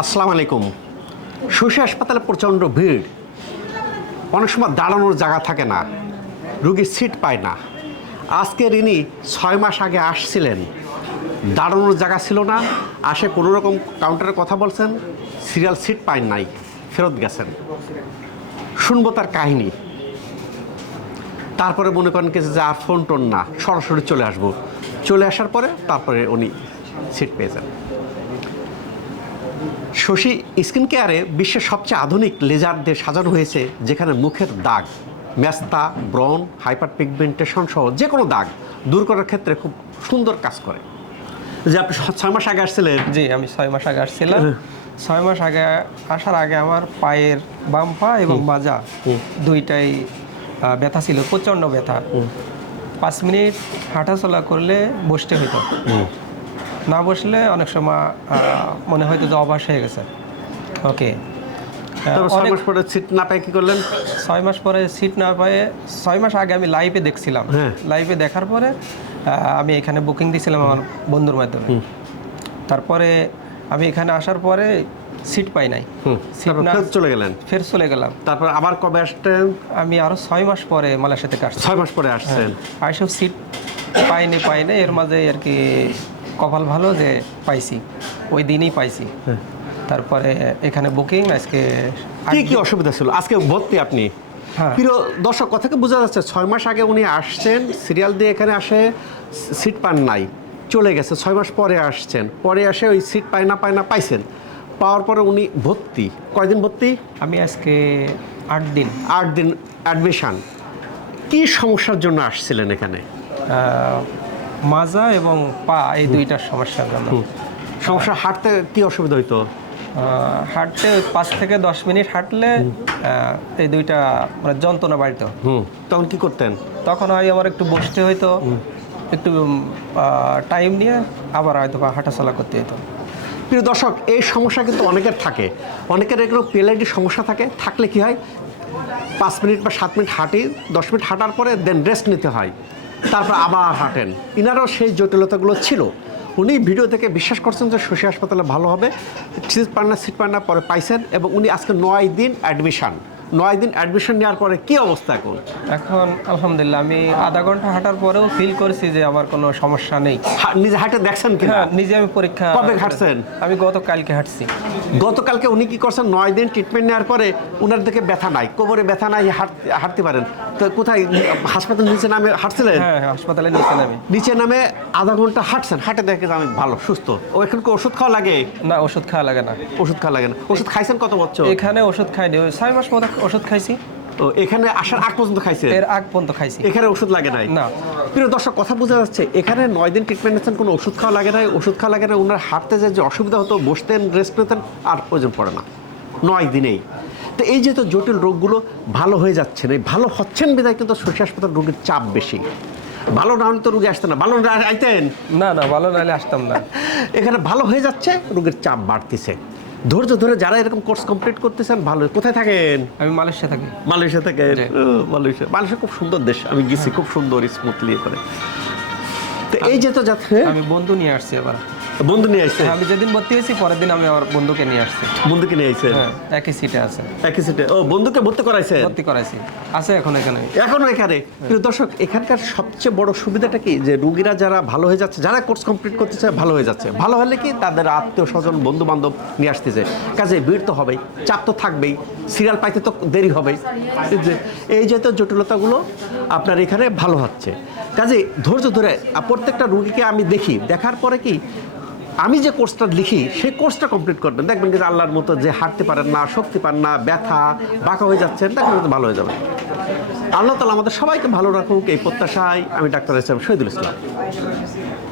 আসসালামু আলাইকুম। শশী হাসপাতালে প্রচণ্ড ভিড়। অনেক সময় দাঁড়ানোর জায়গা থাকে না। রুগী সিট পায় না। আজকের ইনি ছয় মাস আগে আসছিলেন। দাঁড়ানোর জায়গা ছিল না। আসে কোনো রকম কাউন্টারে কথা বলছেন। সিরিয়াল সিট পায় নাই। ফেরত গেছেন। শুনব তার কাহিনী। তারপরে মনে করেন কিছু যে আর ফোন টোন না। সরাসরি চলে আসব। চলে আসার পরে তারপরে উনি সিট পেয়েছেন শশী স্কিন কেয়ারে বিশ্বের সবচেয়ে আধুনিক লেজার দিয়ে সাজানো হয়েছে যেখানে মুখের দাগ ম্যাস্তা ব্রন হাইপার পিগমেন্টেশন সহ যে কোনো দাগ দূর করার ক্ষেত্রে খুব সুন্দর কাজ করে। যে আপনি ছয় মাস আগে আসছিলেন। জি আমি ছয় মাস আগে আসছিলাম। ছয় মাস আগে আসার আগে আমার পায়ের বাম পা এবং মাজা দুইটাই ব্যথা ছিল প্রচণ্ড ব্যথা। পাঁচ মিনিট হাঁটাচলা করলে বসতে হইতো। না বসলে অনেক সময় মনে হয়তো যে অভ্যাস হয়ে গেছে। ওকে। তারপর ছয় মাস পরে সিট না পেয়ে কি করলেন? ছয় মাস পরে সিট না পেয়ে ছয় মাস আগে আমি লাইভে দেখছিলাম। হ্যাঁ। লাইভে দেখার পরে আমি এখানে বুকিং দিয়েছিলাম আমার বন্ধুর মাধ্যমে। তারপরে আমি এখানে আসার পরে সিট পাই নাই। চলে গেলেন? ফের চলে গেলাম। তারপর আবার কবে আসতেন? আমি আরও ছয় মাস পরে মালয়েশিয়া থেকে আসছি ছয় মাস পরে আসছেন। আইসব সিট পাইনি পাইনি এর মাঝে আর কি কপাল ভালো যে পাইছি ওই দিনই পাইছি। তারপরে এখানে বুকিং আজকে কি কি অসুবিধা ছিল? আজকে ভর্তি আপনি? হ্যাঁ। প্রিয় দর্শক কথা কি বোঝা যাচ্ছে? ছয় মাস আগে উনি আসছেন সিরিয়াল দিয়ে এখানে আসে সিট পান নাই চলে গেছে ছয় মাস পরে আসছেন। পরে আসে ওই সিট পায় না পায় না পাইছেন। পাওয়ার পরে উনি ভর্তি। কয়দিন ভর্তি? আমি আজকে আট দিন। আট দিন অ্যাডমিশন কি সমস্যার জন্য আসছিলেন এখানে? মাজা এবং পা এই দুইটার সমস্যার জন্য। সমস্যা হাঁটতে কি অসুবিধা হইতো? হাঁটতে পাঁচ থেকে দশ মিনিট হাঁটলে এই দুইটা মানে যন্ত্রণা বাড়িত। তখন কি করতেন? তখন হয় আমার একটু বসতে হইতো একটু টাইম নিয়ে আবার হয়তো বা হাঁটাচলা করতে হতো প্রিয় দর্শক এই সমস্যা কিন্তু অনেকের থাকে। অনেকের এগুলো পিএলআইডির সমস্যা থাকে। থাকলে কি হয়? পাঁচ মিনিট বা সাত মিনিট হাঁটি দশ মিনিট হাঁটার পরে দেন রেস্ট নিতে হয়। তারপর আবার হাঁটেন। ইনারও সেই জটিলতাগুলো ছিল। উনি ভিডিও থেকে বিশ্বাস করছেন যে শশী হাসপাতালে ভালো হবে। সিট পান না সিট পান না পরে পাইছেন এবং উনি আজকে নয় দিন অ্যাডমিশন নয় দিন অ্যাডমিশন নেওয়ার পরে কি অবস্থা এখন? এখন আলহামদুলিল্লাহ আমি আধা ঘণ্টা হাঁটার পরেও ফিল করেছি যে আমার কোনো সমস্যা নেই। নিজে হাঁটে দেখছেন কিনা? হ্যাঁ নিজে আমি পরীক্ষা কবে হাঁটছেন? আমি গতকালকে হাঁটছি। গতকালকে উনি কি করছেন? নয় দিন ট্রিটমেন্ট নেওয়ার পরে উনার দিকে ব্যথা নাই। কোমরে ব্যথা নাই হাঁটতে পারেন। কোথায়? হাসপাতাল নিচে নামে হাঁটছিলেন? হ্যাঁ হাসপাতালে নিচে আমি নিচে নামে আধা ঘণ্টা হাঁটছেন। হাঁটে দেখে আমি ভালো সুস্থ। ও এখন কি ওষুধ খাওয়া লাগে? না ওষুধ খাওয়া লাগে না। ওষুধ খাওয়া লাগে না। ওষুধ খাইছেন কত বছর? এখানে ওষুধ খাইনি। ওই ছয় মাস মতো ওষুধ খাইছি। ও এখানে আসার আগ পর্যন্ত খাইছেন? এর আগ পর্যন্ত খাইছি। এখানে ওষুধ লাগে নাই? না। প্রিয় দর্শক কথা বোঝা যাচ্ছে এখানে নয় দিন ট্রিটমেন্ট নিচ্ছেন কোনো ওষুধ খাওয়া লাগে না ওষুধ খাওয়া লাগে না ওনার হাঁটতে যে যে অসুবিধা হতো বসতেন রেস্ট নিতেন আর প্রয়োজন পড়ে না। নয় দিনেই। তো এই যে তো জটিল রোগগুলো ভালো হয়ে যাচ্ছে না ভালো হচ্ছেন বিধায় কিন্তু শশী হাসপাতাল রোগীর চাপ বেশি। ভালো না হলে তো রুগী আসতেন না ভালো না আইতেন। না না ভালো নাহলে আসতাম না। এখানে ভালো হয়ে যাচ্ছে রোগীর চাপ বাড়তেছে। ধৈর্য ধরে যারা এরকম কোর্স কমপ্লিট করতেছেন ভালো কোথায় থাকেন? আমি মালয়েশিয়া থাকি। মালয়েশিয়া থেকে জি। মালয়েশিয়া। মালয়েশিয়া খুব সুন্দর দেশ আমি গেছি খুব সুন্দর স্মুথলি করে। তো এই যে তো যাচ্ছে আমি বন্ধু নিয়ে আসছি এবার। বন্ধু নিয়ে আসছে আমি যেদিন ভর্তি হয়েছি পরের দিন আমি আমার বন্ধুকে নিয়ে আসছি। বন্ধুকে নিয়ে আসছে হ্যাঁ একই সিটে আছে। একই সিটে ও বন্ধুকে ভর্তি করাইছে ভর্তি করাইছি। আছে এখন এখানে। এখনও এখানে? প্রিয় দর্শক এখানকার সবচেয়ে বড় সুবিধাটা কি? যে রুগীরা যারা ভালো হয়ে যাচ্ছে যারা কোর্স কমপ্লিট করতে চায় ভালো হয়ে যাচ্ছে। ভালো হলে কি তাদের আত্মীয় স্বজন বন্ধু বান্ধব নিয়ে আসতেছে কাজে ভিড় তো হবেই চাপ তো থাকবেই সিরিয়াল পাইতে তো দেরি হবেই। এই যে এই যে তো জটিলতাগুলো আপনার এখানে ভালো হচ্ছে। কাজে ধৈর্য ধরে প্রত্যেকটা রুগীকে আমি দেখি। দেখার পরে কি আমি যে কোর্সটা লিখি, সেই কোর্সটা কমপ্লিট করবেন। দেখবেন যে আল্লাহর মতো যে হাঁটতে পারেন না, শক্তি পান না, ব্যথা, বাঁকা হয়ে যাচ্ছেন দেখবেন ভালো হয়ে যাবে। আল্লাহ তালা আমাদের সবাইকে ভালো রাখুক, এই প্রত্যাশায় আমি ডাক্তার ইসলাম শহীদুল ইসলাম।